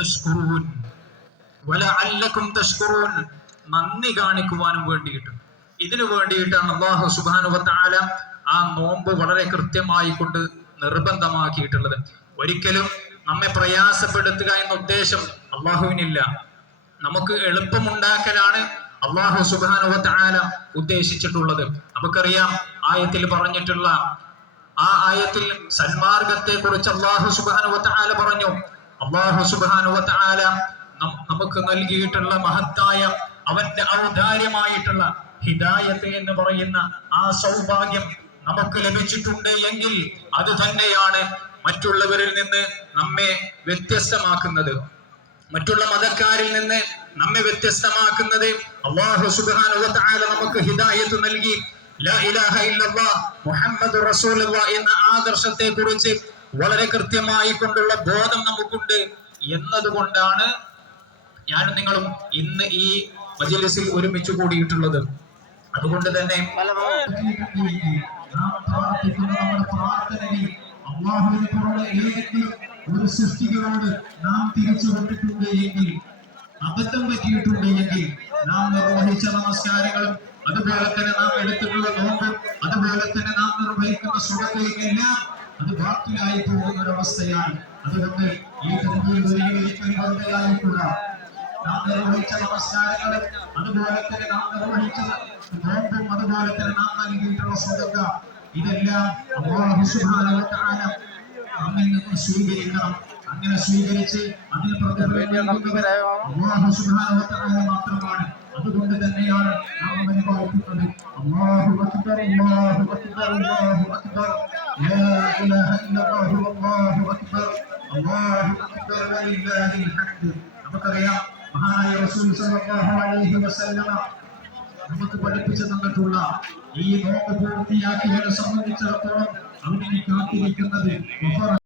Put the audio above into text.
തഷ്കുറൂൻ വലഅല്ലകും തഷ്കുറൂൻ, നന്ദി കാണിക്കുവാനും വേണ്ടിയിട്ട്. ഇതിനു വേണ്ടിയിട്ടാണ് അല്ലാഹു സുബ്ഹാനഹു വ തആല ആ നോമ്പ് വളരെ കൃത്യമായി കൊണ്ട് നിർബന്ധമാക്കിയിട്ടുള്ളത്. ഒരിക്കലും നമ്മെ പ്രയാസപ്പെടുത്തുക എന്ന ഉദ്ദേശം അള്ളാഹുവിനില്ല. നമുക്ക് എളുപ്പമുണ്ടാക്കലാണ് അല്ലാഹു സുബ്ഹാനഹു വ തആല ഉദ്ദേശിച്ചിട്ടുള്ളത്. നമുക്കറിയാം ആയത്തിൽ പറഞ്ഞിട്ടുള്ള ആ ആയത്തിൽ സന്മാർഗത്തെ കുറിച്ച് അല്ലാഹു സുബ്ഹാനഹു വ തആല പറഞ്ഞു. അല്ലാഹു സുബ്ഹാനഹു വ തആല നമുക്ക് നൽകിയിട്ടുള്ള മഹത്തായ അവന്റെ ഔദാര്യമായിട്ടുള്ള ഹിദായത്ത് എന്ന് പറയുന്ന ആ സൗഭാഗ്യം നമുക്ക് ലഭിച്ചിട്ടുണ്ട് എങ്കിൽ അത് തന്നെയാണ് മറ്റുള്ളവരിൽ നിന്ന് നമ്മെ വ്യത്യസ്തമാക്കുന്നത്, മറ്റുള്ള മതക്കാരിൽ നിന്ന് നമ്മെ വ്യത്യസ്തമാക്കുന്നത്. അല്ലാഹു സുബ്ഹാനഹു വ തആല നമുക്ക് ഹിദായത്ത് നൽകി. ലാ ഇലാഹ ഇല്ലല്ലാഹ് മുഹമ്മദുർ റസൂലുള്ളാഹ് എന്ന ആദർശത്തെ കുറിച്ച് വളരെ കൃത്യമായി കൊണ്ടുള്ള ബോധം നമുക്കുണ്ട് എന്നതുകൊണ്ടാണ് ഞാനും നിങ്ങളും ഇന്ന് ഈ മജ്‌ലിസിൽ ഒരുമിച്ച് കൂടിയിട്ടുള്ളത്. അതുകൊണ്ട് തന്നെ നാം പ്രാർത്ഥിക്കുന്ന നമ്മുടെ പ്രാർത്ഥനയിൽ അല്ലാഹുവിനെ പുറമെ ഏതെങ്കിലും ഒരു സൃഷ്ടികളോട് നാം തിരിച്ചു വിട്ടിട്ടുണ്ട് എങ്കിൽ, അബദ്ധം പറ്റിയിട്ടുണ്ട് എങ്കിൽ, നാം നിർവഹിച്ച നമസ്കാരങ്ങളും അതുപോലെ തന്നെ നാം എടുത്തിട്ടുള്ള നോമ്പും അതുപോലെ തന്നെ നാം നിർവഹിക്കുന്ന സുബഹയെല്ലാം അത് ബാത്തിലായി പോകുന്ന ഒരവസ്ഥയാണ്. അതുകൊണ്ട് ഈ വെറുതെയായിക്കൂടാ. നാം നിർവഹിച്ച നമസ്കാരങ്ങളും അതുപോലെ തന്നെ നാം നിർവഹിച്ച നോമ്പും അതുപോലെ തന്നെ നാം നൽകിയിട്ടുള്ള സ്വതക്ക ഇതെല്ലാം അല്ലാഹു സുബ്ഹാനഹു വ തആല നമ്മിൽ നിന്ന് സ്വീകരിക്കണം. അങ്ങനെ സ്വീകരിച്ച് അതിന് പ്രതിഫലം അല്ലാഹു സുബ്ഹാനഹു വ തആല മാത്രമാണ്. അതുകൊണ്ട് തന്നെയാണ് നാം അവനെ പാലിക്കുന്നത്. അല്ലാഹു അക്ബർ അല്ലാഹു അക്ബർ അല്ലാഹു അക്ബർ ലാ ഇലാഹ ഇല്ലല്ലാഹു വല്ലാഹു അക്ബർ അല്ലാഹു അക്ബർ വലില്ലാഹിൽ ഹംദ്. നമുക്കറിയാം മഹാനായ റസൂൽ സല്ലല്ലാഹു അലൈഹി വസല്ലമ നമുക്ക് പഠിപ്പിച്ചു തന്നിട്ടുള്ള ഈ നോമ്പ് പൂർത്തിയാക്കിയവരെ സംബന്ധിച്ചിടത്തോളം അവനെ കാത്തിരിക്കുന്നത്